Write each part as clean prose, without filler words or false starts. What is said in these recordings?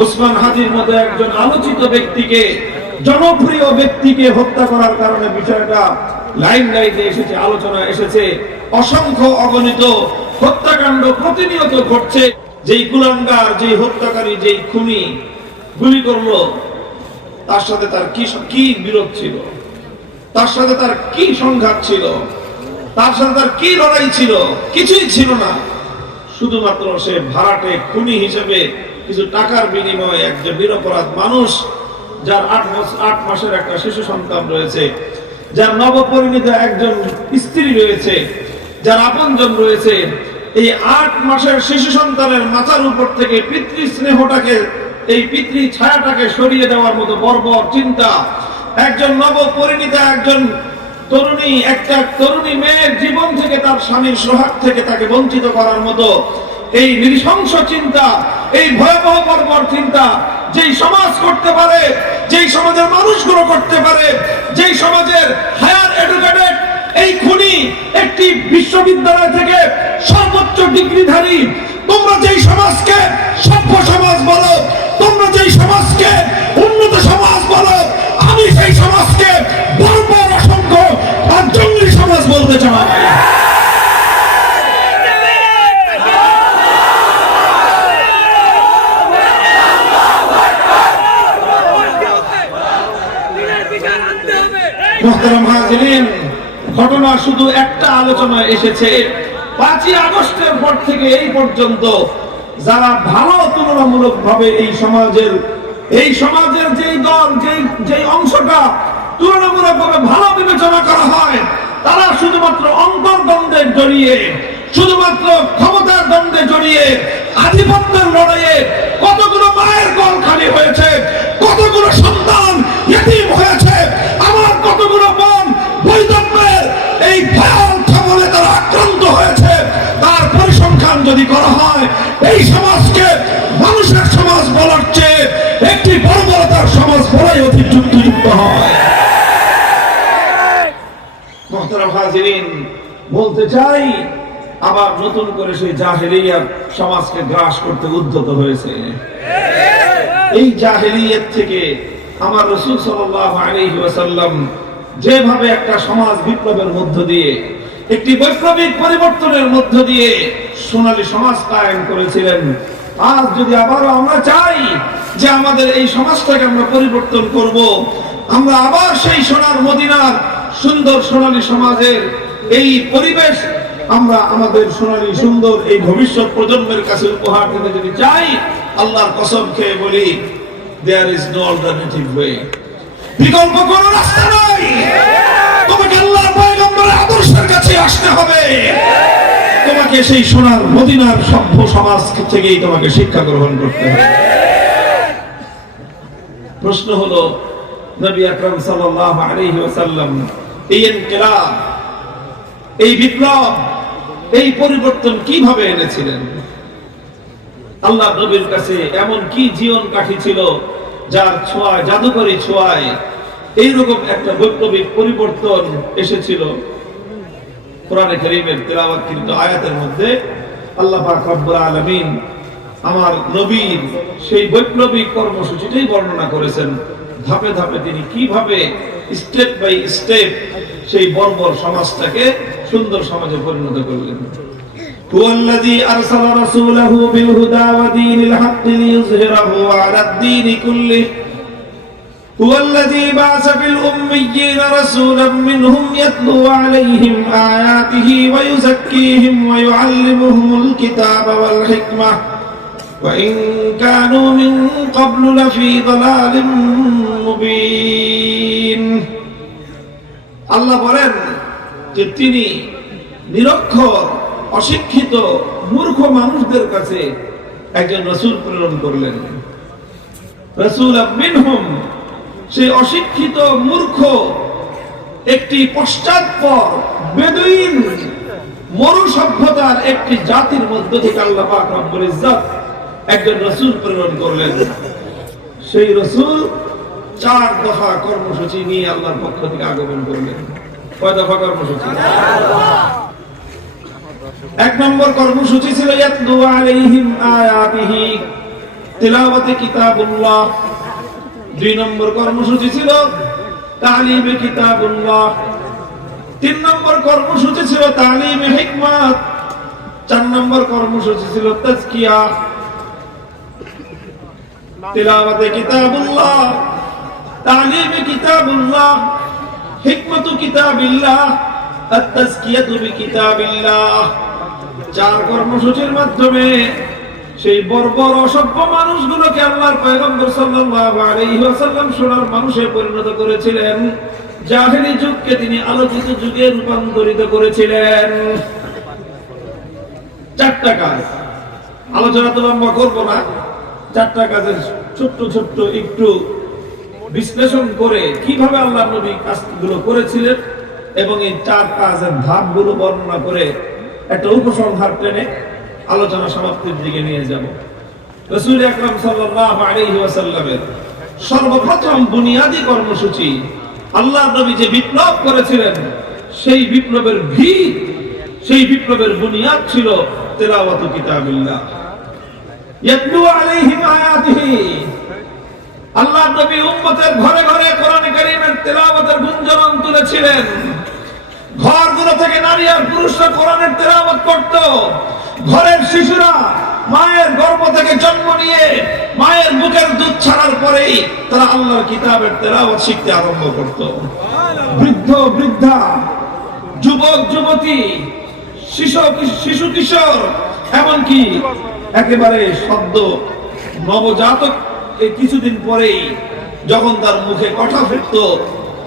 ওসমান হাদির মতো একজন আলোচিত ব্যক্তিকে, জনপ্রিয় ব্যক্তিকে হত্যা করার কারণে বিষয়টা লাইমলাইটে এসেছে, আলোচনা এসেছে। অসংখ্য অগণিত হত্যাকাণ্ড প্রতিনিয়ত ঘটছে। যেই কুলাঙ্গার, যেই হত্যাকারী, যেই খুনি গুলি করলো, তার সাথে তার কি বিরোধ ছিল, তার সাথে তার কি সংঘাত ছিল, তার সাথে তার কি লড়াই ছিল? কিছুই ছিল না। শুধুমাত্র সে ভাড়াটে খুনি হিসেবে কিছু টাকার বিনিময়ে একজন নিরপরাধ মানুষ, যার 8 মাসের একটা শিশু সন্তান রয়েছে, যার নবপরিণীত একজন স্ত্রী রয়েছে, যার আপনজন রয়েছে, এই 8 মাসের শিশু সন্তানের মাথার উপর থেকে পিতৃ স্নেহটাকে, এই পিতৃ ছায়াটাকে সরিয়ে দেওয়ার মতো বর্বর চিন্তা, একজন নবপরিণীতা, একজন তরুণী, একটা তরুণী মেয়ের জীবন থেকে, তার স্বামীর সোহাগ থেকে তাকে বঞ্চিত করার মতো এই নৃশংস চিন্তা, এই ভয়াবহ বর্বর চিন্তা যেই সমাজ করতে পারে, যেই সমাজের মানুষগুলো করতে পারে, যেই সমাজের হায়ার এডুকেটেড এই খুনি একটি বিশ্ববিদ্যালয় থেকে সর্বোচ্চ ডিগ্রিধারী, তোমরা যেই সমাজকে সভ্য সমাজ বলো, তোমরা যেই সমাজকে উন্নত সমাজ বলো, আমি সেই সমাজকে বর্বর, অসংখ্য আর জঙ্গলি সমাজ বলতে চাই। মুহতারাম হাজিরিন, ঘটনা শুধু একটা আলোচনায় এসেছে। 5ই আগস্টের পর থেকে এই পর্যন্ত যারা ভালো, তুলনামূলক ভাবে এই সমাজের যেই দল, যেই অংশটা তুলনামূলক ভাবে ভালো বিবেচনা করা হয়, তারা শুধুমাত্র অন্তর্দ্বন্দ্বে জড়িয়ে, শুধুমাত্র ক্ষমতার দ্বন্দ্বে জড়িয়ে, আধিপত্যের লড়াইয়ে কতগুলো মায়ের গল খালি হয়েছে, কতগুলো সন্তান ইতিম হয়েছে, আমার কতগুলো বোন বৈধব্যের এই ভয়াল ছাগলে তারা আক্রান্ত হয়েছে, তার পরিসংখ্যান যদি করা হয়, এই সমাজকে মানুষের সমাজ বলার চেয়ে একটি বর্বরতার সমাজ বলাই অধিক যুক্তিযুক্ত হয়। মুহতারাম হাজিরিন, বলতে চাই, আবার নতুন করে সেই জাহেলিয়াত সমাজকে গ্রাস করতে উদ্যত হয়েছে। এই জাহেলিয়াত থেকে আমার রাসূল সাল্লাল্লাহু আলাইহি ওয়াসাল্লাম যেভাবে একটা সমাজ বিপ্লবের মধ্য দিয়ে, একটি বৈপ্লবিক পরিবর্তনের মধ্য দিয়ে সোনালী সমাজ কায়েম করেছিলেন, আজ যদি আবারও আমরা চাই যে আমাদের এই সমাজটাকে আমরা পরিবর্তন করব, আমরা আবার সেই সোনার মদিনার সুন্দর সোনালী সমাজের এই পরিবেশ আমরা আমাদের সোনালী সুন্দর এই ভবিষ্যৎ প্রজন্মের কাছে উপহার দিতে যদি চাই, আল্লাহর কসম খেয়ে বলি, there is no alternative way, বিকল্প কোনো রাস্তা নাই। তোমাকে আল্লাহর পয়গম্বরের আদর্শের কাছে আসতে হবে, তোমাকে সেই সোনার মদিনার সভ্য সমাজ থেকেই তোমাকে শিক্ষা গ্রহণ করতে হবে। প্রশ্ন হলো, নবী আকরাম সাল্লাল্লাহু আলাইহি ওয়াসাল্লাম এই ইনকিলাব, এই বিপ্লব, এই পরিবর্তন কিভাবে এনেছিলেন? আল্লাহ নবীর কাছে এমন কি জীবন কাঠি ছিল যার ছোঁয়ায়, জাদুকরী ছোঁয়ায় এইরকম একটা বৈপ্লবিক পরিবর্তন এসেছিল? কোরআনে কারীমের তেলাওয়াতকৃত আয়াতের মধ্যে আল্লাহ পাক রব্বুল আলামিন আমার নবীর সেই বৈপ্লবিক কর্মসূচিটাই বর্ণনা করেছেন। ধাপে ধাপে তিনি কিভাবে স্টেপ বাই স্টেপ সেই বর্বর সমাজটাকে সুন্দর সমাজে পরিণত করলেন। হুয়াল্লাযী আরসালা রাসূলাহু বিল হুদা ওয়া দীনিল হাক্কি লিইয়ুযহিরাহু আলাদ দীনি কুল্লিহি হুয়াল্লাযী বা'আসা ফিল উম্মিয়্যিনা রাসূলাম মিনহুম ইয়াতলু আলাইহিম আয়াতিহি ওয়া ইউযাক্কিহিম ওয়া ইউআল্লিমুহুমুল কিতাবা ওয়াল হিকমাহ ওয়া ইন কানূ মিন ক্বাবলু লাফী দালালিম মুবিন। আল্লাহ বলেন যে তিনি নিরক্ষর, অশিক্ষিত, মূর্খ মানুষদের কাছে একজন রাসূল প্রেরণ করলেন। রাসূলাম মিনহুম, সেই অশিক্ষিত, মূর্খ, একটি পশ্চাৎপর বেদুইন মরু সভ্যতার একটি জাতির মধ্য থেকে আল্লাহ পাক রব্বুল ইজ্জত একজন রাসূল প্রেরণ করলেন। সেই রাসূল 4 দফা কর্মসূচি নিয়ে আল্লাহর পক্ষ থেকে আগমন করলেন। কয় দফা কর্মসূচি? 1 নম্বর কর্মসূচি ছিল ইয়াতলু আলাইহিম আয়াতিহি, তিলাওয়াতে কিতাবুল্লাহ। 2 নম্বর কর্মসূচি ছিল তালিমে কিতাবুল্লাহ। 3 নম্বর কর্মসূচি ছিল তালিমে হিকমত। 4 নম্বর কর্মসূচি ছিল তাজকিয়া। তিলাওয়াতে কিতাবুল্লাহ, তালিমে কিতাবুল্লাহ, হিকমতু কিতাবিল্লাহ, আত-তাজকিয়াতু বিকিতাবিল্লাহ। 4 কর্মসূচির মাধ্যমে সেই বর্বর অসভ্য মানুষগুলোকে আল্লাহর পয়গম্বর সাল্লাল্লাহু আলাইহি ওয়াসাল্লাম সোনার মানুষে পরিণত করেছিলেন। জাহেলি যুগকে তিনি আলোকিত যুগে রূপান্তরিত করেছিলেন। 4টা কাজ, আলোচনা তো লম্বা করব না। 4টা কাজের ছোট্ট ছোট্ট একটু বিশ্লেষণ করে কিভাবে আল্লাহর নবী কাজগুলো করেছিলেন এবং এই 4 কাজের ধাপগুলো বর্ণনা করে একটা উপসংহার টেনে আলোচনা সমাপ্তির দিকে নিয়ে যাব। রাসূল আকরাম সাল্লাল্লাহু আলাইহি ওয়াসাল্লামের সর্বপ্রথম বুনিয়াদি কর্মসূচি, আল্লাহর নবী যে বিপ্লব করেছিলেন, সেই বিপ্লবের ভিত, সেই বিপ্লবের বুনিয়াদ ছিল তিলাওয়াতু কিতাবিল্লাহ। ইয়াতলু আলাইহিম আয়াতিহি। আল্লাহর নবী উম্মতের ঘরে ঘরে কোরআন কারীমের তিলাওয়াতের গুঞ্জরণ তুলেছিলেন। ঘরগুলো থেকে নারী আর পুরুষরা কোরআনের তিলাওয়াত করত। ঘরের শিশুরা মায়ের গর্ভ থেকে জন্ম নিয়ে মায়ের বুকের দুধ ছাড়ার পরেই তারা আল্লাহর কিতাবের তিলাওয়াত শিখতে আরম্ভ করত। বৃদ্ধ বৃদ্ধা, যুবক যুবতী, শিশু কিশোর, এমনকি একেবারে সদ্য নবজাতক কিছুদিন পরেই যখন তার মুখে কথা ফিরত,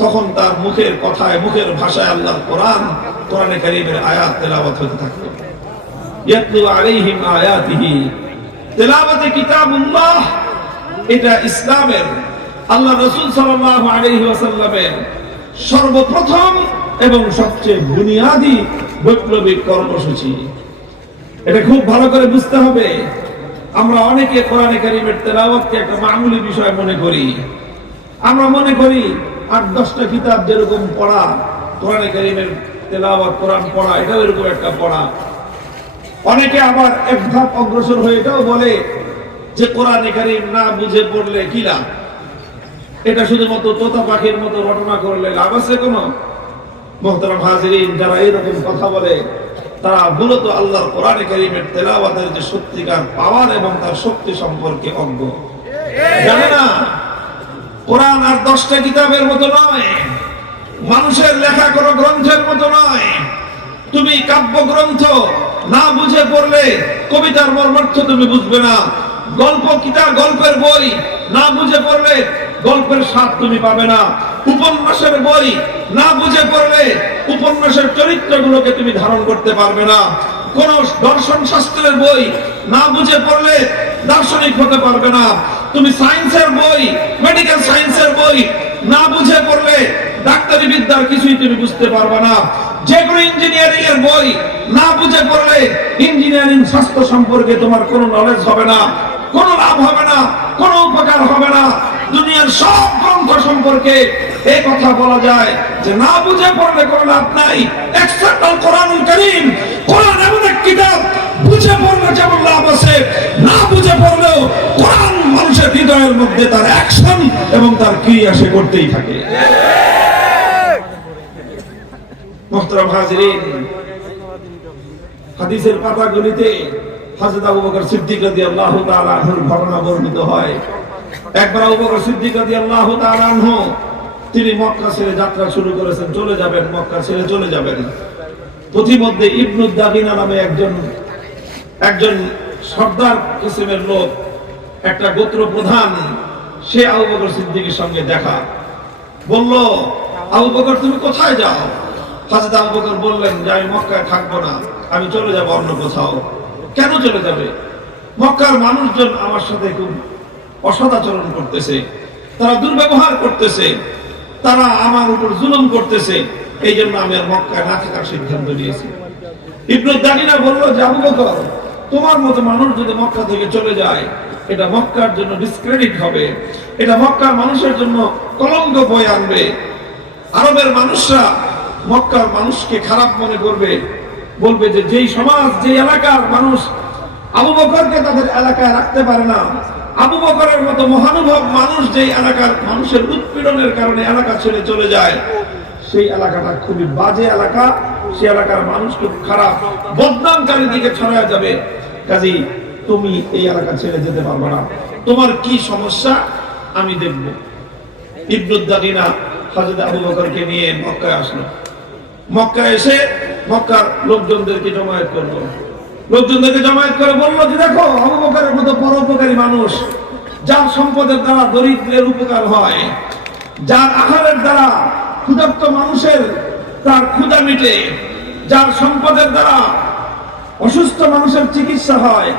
তখন তার মুখের কথায়, মুখের ভাষায় আল্লাহর কোরআনে কারীমের আয়াত তেলাওয়াত হতে থাকত। ইয়াতলু আলাইহিম আয়াতিহি। তেলাওয়াতে কিতাবুল্লাহ, এটা ইসলামের, আল্লাহ রাসূল সাল্লাল্লাহু আলাইহি ওয়াসাল্লামের সর্বপ্রথম এবং সবচেয়ে বুনিয়াদি বৈপ্লবিক কর্মসূচি। এটা খুব ভালো করে বুঝতে হবে। আমরা অনেকে কোরআনে কারীমের তেলাওয়াতকে একটা মামুলি বিষয় মনে করি। আমরা মনে করি 8-10টা কিতাব যেরকম পড়া, কোরআনে কারীমের তেলাওয়াত, কোরআন পড়া, এটাও এরকম একটা পড়া। অনেকে আবার এক ধাপ অগ্রসর হয়ে এটাও বলে যে কোরআনে কারীম না বুঝে পড়লে কি লাভ, এটা শুধুমাত্র তোতা পাখির মতো ঘটনা করলে লাভ আছে কোনো? মুহতারাম হাজিরিন, যারা এরকম কথা বলে তারা মূলত আল্লাহর কোরআনে কারীমের তেলাওয়াতের যে সত্যিকার পাওয়ার এবং তার শক্তি সম্পর্কে অজ্ঞ। জানে না কোরআন আর 10টা কিতাবের মতো নয়, মানুষের লেখা কোনো গ্রন্থের মতো নয়। তুমি কাব্য গ্রন্থ না বুঝে পড়লে কবিতার মর্মার্থ তুমি বুঝবে না। গল্পের বই না বুঝে পড়লে গল্পের স্বাদ তুমি পাবে না। উপন্যাসের বই না বুঝে পড়লে উপন্যাসের চরিত্রগুলোকে তুমি ধারণ করতে পারবে না। কোন দর্শন শাস্ত্রের বই না বুঝে পড়লে দার্শনিক হতে পারবে না। তুমি সায়েন্সের বই, মেডিকেল সায়েন্সের বই না বুঝে পড়লে ডাক্তারি বিদ্যার কিছুই তুমি বুঝতে পারবে না। যে কোনো ইঞ্জিনিয়ারিং এর বই না বুঝে পড়লে ইঞ্জিনিয়ারিং শাস্ত্র সম্পর্কে তোমার কোনো নলেজ হবে না, কোনো লাভ হবে না, কোনো উপকার হবে না। দুনিয়ার সব গ্রন্থ সম্পর্কে এই কথা বলা যায় যে না বুঝে পড়লে কোনো লাভ নাই, এক্সেপ্ট আল কোরআনুল কারীম। কোরআন এমন এক কিতাব, বুঝে পড়লে যেমন লাভ আছে, না বুঝে পড়লেও কোরআন মানুষের হৃদয়ের মধ্যে তার অ্যাকশন এবং তার ক্রিয়া সে করতেই থাকে। মুহতারাম হাজিরিন, হাদিসের পাতাগুলিতে হযরত আবু বকর সিদ্দিক রাদিয়াল্লাহু তাআলা আনহুর ঘটনা বর্ণিত হয়। একবার আবু বকর সিদ্দিক রাদিয়াল্লাহু তাআলা আনহু তিনি মক্কা ছেড়ে যাত্রা শুরু করেছেন, চলে যাবেন, মক্কা ছেড়ে চলে যাবেন। প্রতিমধ্যে ইবনু দাগিনা নামে একজন সর্দার কিসিমের লোক, একটা গোত্র প্রধান, সে আবু বকর সিদ্দিকের সঙ্গে দেখা, বলল, আবু বকর তুমি কোথায় যাও? হযরত আবু বকর বললেন যে আমি মক্কায় থাকবো না, আমি চলে যাব অন্য কোথাও। কেন চলে যাবে? মক্কার মানুষজন আমার সাথে খুব অসদাচরণ করতেছে, তারা দুর্ব্যবহার করতেছে, তারা আমার উপর জুলুম করতেছে, এই জন্য আমি আর মক্কায় না থাকার সিদ্ধান্ত নিয়েছি। ইবনু দাগিনা বলল যে আবু বকর, তোমার মতো মানুষ যদি মক্কা থেকে চলে যায়, এটা মক্কার জন্য ডিসক্রেডিট হবে, এটা মক্কার মানুষের জন্য কলঙ্ক বয়ে আনবে। আরবের মানুষরা মক্কার মানুষকে খারাপ মনে করবে, বলবে যে যেই সমাজ, যে এলাকার মানুষ আবু বকরকে তাদের এলাকায় রাখতে পারে না, আবু বকরের মতো মহানুভব মানুষ যেই এলাকার মানুষের উৎপীড়নের কারণে এলাকা ছেড়ে চলে যায়, সেই এলাকাটা খুবই বাজে এলাকা, সেই এলাকার মানুষ খুব খারাপ, বদনামকারী দিকে ছড়ায়া যাবে। কাজেই তুমি এই এলাকা ছেড়ে যেতে পারবে না, তোমার কি সমস্যা আমি দেখব। ইবনুদ দাগিনা হযরত আবু বকরকে নিয়ে মক্কায় আসলো। মক্কায় এসে মক্কার লোকজনদেরকে জমায়েত করলো। লোকজনদেরকে জমায়েত করে বললো যে দেখো, আবু বকরের মতো পরোপকারী মানুষ, যার সম্পদের দ্বারা দরিদ্রের উপকার হয়, যার আহারের দ্বারা ক্ষুধার্ত মানুষের তার ক্ষুধা মিটে, যার সম্পদের দ্বারা অসুস্থ মানুষের চিকিৎসা হয়,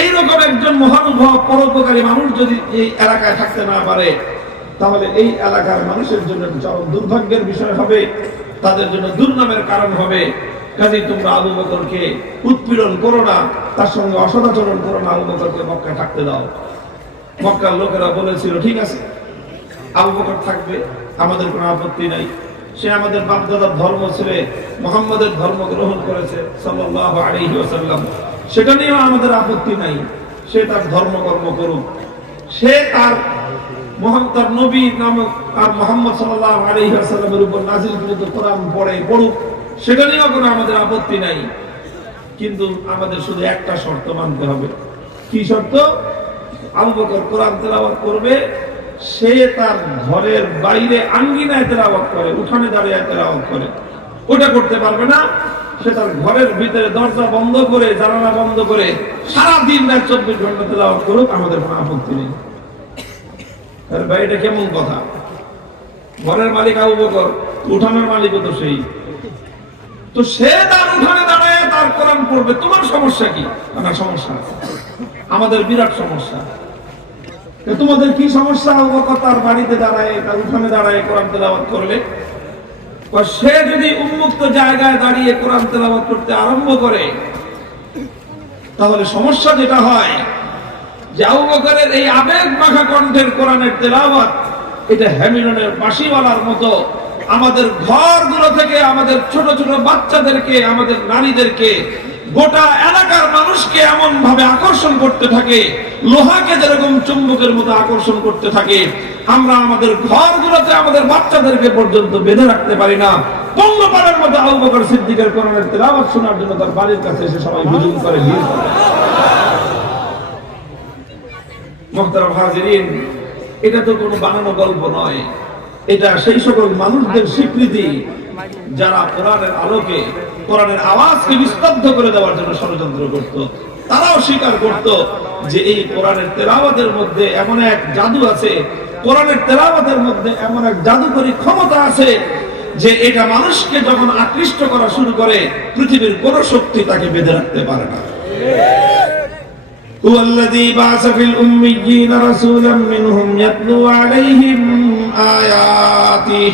এইরকম একজন মহানুভব পরোপকারী মানুষ যদি এই এলাকায় থাকতে না পারে, তাহলে এই এলাকার মানুষের জন্য চরম দুর্ভাগ্যের বিষয় হবে, তাদের জন্য দুর্নামের কারণ হবে। কাজেই তোমরা আবু বকরকে উৎপীড়ন করো না, তার সঙ্গে অসদাচরণ করো না, আবু বকরকে মক্কায় থাকতে দাও। মক্কার লোকেরা বলেছিল ঠিক আছে, আবু বকর থাকবে, আমাদের কোনো আপত্তি নাই। সে আমাদের বাপদাদার ধর্ম ছেড়ে মুহাম্মদের ধর্ম গ্রহণ করেছে সাল্লাল্লাহু আলাইহি ওয়াসাল্লাম, সেটা নিয়েও আমাদের আপত্তি নাই। সে তার ধর্মকর্ম করুক, সে তার নবী নামক আর মুহাম্মদ সাল্লাল্লাহু আলাইহি ওয়াসাল্লামের উপর নাযিলকৃত কোরআন পড়ুক, সেটা নিয়েও কোনো আমাদের আপত্তি নাই। কিন্তু আমাদের শুধু একটা শর্ত মানতে হবে। কি শর্ত? আবু বকর কোরআন তেলাওয়াত করবে, সে তার ঘরের বাইরে আঙ্গিনায় তেলাওয়াত করে, উঠানে দাঁড়িয়ে তেলাওয়াত করে। ওটা করতে পারবে না, সে তার ঘরের ভিতরে দরজা বন্ধ করে, জানালা বন্ধ করে সারাদিন 24 ঘন্টা তেলাওয়াত করুক, আমাদের কোনো আপত্তি নেই। তার বাইরে কেমন কথা? ঘরের মালিক আবু বকর, উঠানের মালিকও তো সেই। তো সে তার উঠানে দাঁড়ায় তার কোরআন পড়বে, তোমার সমস্যা কি? আমার সমস্যা আছে, আমাদের বিরাট সমস্যা। তোমাদের কি সমস্যা? আবু বকর তার বাড়িতে দাঁড়ায়, তার উঠানে দাঁড়ায় কোরআন তেলাওয়াত করলে। সে যদি উন্মুক্ত জায়গায় দাঁড়িয়ে কোরআন তেলাওয়াত করতে আরম্ভ করে, তাহলে সমস্যা যেটা হয় যে আবু বকরের এই আবেগ মাখা কণ্ঠের কোরআনের তেলাওয়াত, এটা হ্যামিলনের বাঁশিওয়ালার মতো আমাদের ঘরগুলো থেকে আমাদের ছোট ছোট বাচ্চাদেরকে, আমাদের নারীদেরকে, গোটা এলাকার মানুষকে এমন ভাবে আকর্ষণ করতে থাকে, লোহাকে যেরকম চুম্বকের মতো আকর্ষণ করতে থাকে। আমরা আমাদের ঘরগুলোতে আমাদের বাচ্চাদেরকে পর্যন্ত বেঁধে রাখতে পারি না। পঙ্গপালের মতো আবু বকর সিদ্দিকের কোরআনের তেলাওয়াত শোনার জন্য তার বাড়ির কাছে এসে সবাই হুজুম করে, ভিড় করে। মুহতারাম হাজিরিন, এটা তো কোনো বানানো গল্প নয়, এটা সেই সকল মানুষদের স্বীকৃতি যারা কোরআনের আলোকে, কোরআনের আওয়াজকে নিস্তব্ধ করে দেওয়ার জন্য ষড়যন্ত্র করত। তারাও স্বীকার করত যে এই কোরআনের তেলাওয়াতের মধ্যে এমন এক জাদু আছে, কোরআনের তেলাওয়াতের মধ্যে এমন এক জাদুকরী ক্ষমতা আছে যে এটা মানুষকে যখন আকৃষ্ট করা শুরু করে, পৃথিবীর কোন শক্তি তাকে বেঁধে রাখতে পারে না। هو الذي بعث في الأميين رسولا منهم يتلو عليهم آياته।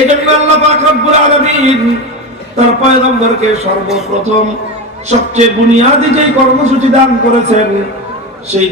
এজন্য আল্লাহ পাক রব্বুল আলামিন তার পয়গম্বরকে সর্বপ্রথম সবচেয়ে বুনিয়াদি যে কর্মসূচি দান করেছেন, সেই